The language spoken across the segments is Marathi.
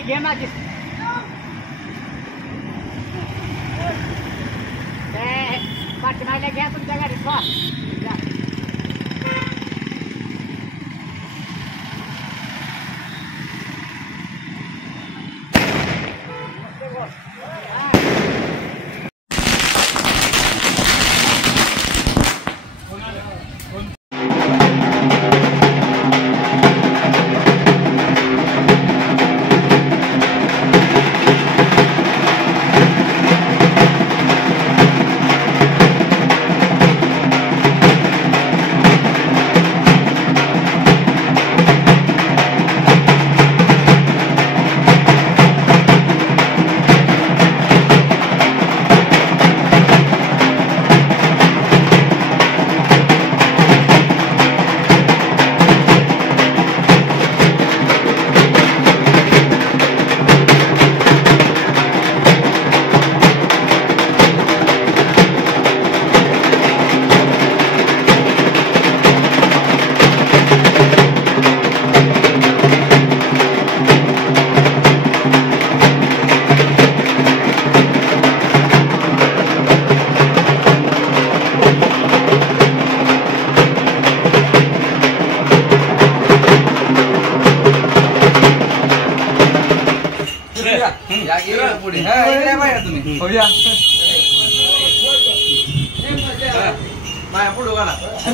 ती घे माझी पाठीमागल्या घ्या तुमच्या गाडीत बा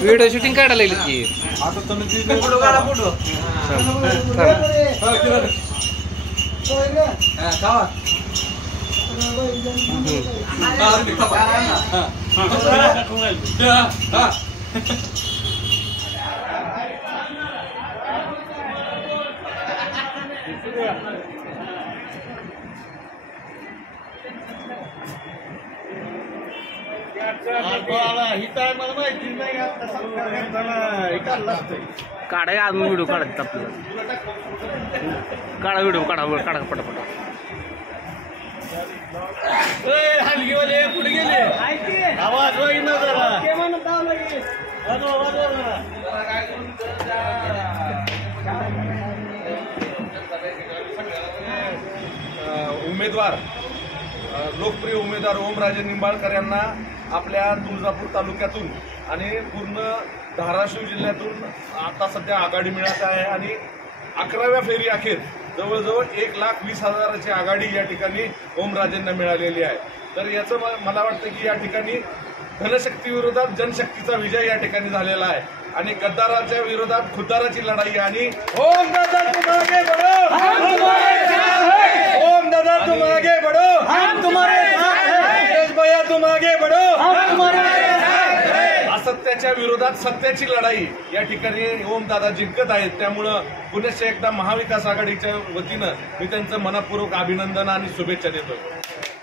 व्हिडिओ शूटिंग काढायला लागली की आता तुम्ही फोटो काढा फोटो काढा अजून व्हिडिओ काढत आपल्याला काढा व्हिडिओ काढा काढा पटापट कुठे गेले आवाज उमेदवार लोकप्रिय उमेदवार ओमराजे निंबाळकर यांना आपल्या तुळजापूर तालुक्यातून आणि पूर्ण धाराशिव जिल्ह्यातून आता सध्या आघाडी मिळत आहे आणि 11व्या फेरी अखेर जवळजवळ 1,20,000ची आघाडी या ठिकाणी ओमराजेंना मिळालेली आहे। तर याचं मला वाटतं की या ठिकाणी धनशक्ती विरोधात जनशक्तीचा विजय या ठिकाणी झालेला आहे आणि गद्दाराच्या विरोधात खुद्दाराची लढाई आणि ओम दादा तुम आगे बढ़ो हम तुम्हारे साथ हैं ओम दादा तुम आगे बढ़ो हम तुम्हारे साथ हैं तेज भैया तुम आगे बढ़ो हम तुम्हारे साथ हैं असत्याच्या विरोधात सत्याची लढाई या ठिकाणी ओम दादा जिंकत आहेत। त्यामुळे पुनश्च एकदा महाविकास आघाडीच्या वतीनं मी त्यांचं मनपूर्वक अभिनंदन आणि शुभेच्छा देतो।